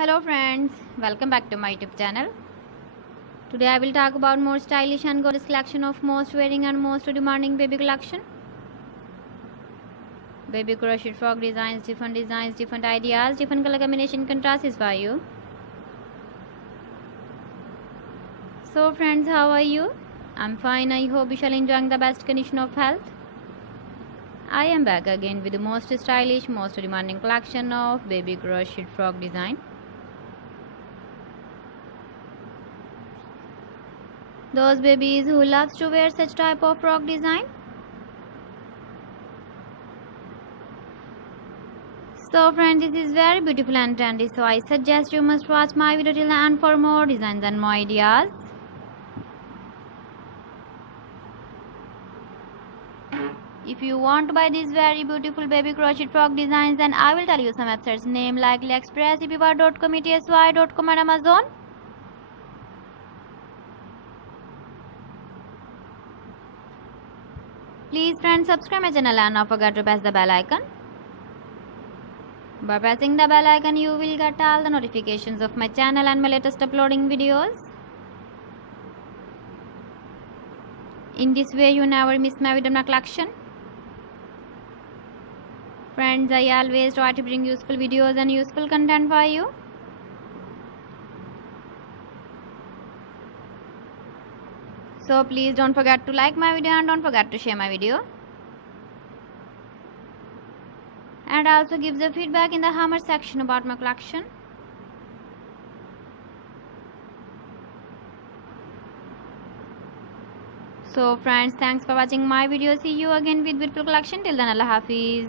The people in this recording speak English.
Hello friends, welcome back to my YouTube channel. Today I will talk about more stylish and gorgeous collection of most wearing and most demanding baby collection. Baby crochet frog designs, different ideas, different color combination contrasts for you. So friends, how are you? I'm fine. I hope you shall enjoying the best condition of health. I am back again with the most stylish, most demanding collection of baby crochet frog design. Those babies who loves to wear such type of frog design. So friends, this is very beautiful and trendy, so I suggest you must watch my video till the end for more designs and more ideas. If you want to buy these very beautiful baby crochet frog designs, then I will tell you some websites name like AliExpress, eBay.com, etsy.com and Amazon. Please friends, subscribe my channel and not forget to press the bell icon. By pressing the bell icon, you will get all the notifications of my channel and my latest uploading videos. In this way, you never miss my video collection. Friends, I always try to bring useful videos and useful content for you. So please don't forget to like my video and don't forget to share my video. And also give the feedback in the comment section about my collection. So friends, thanks for watching my video. See you again with beautiful collection. Till then, Allah Hafiz.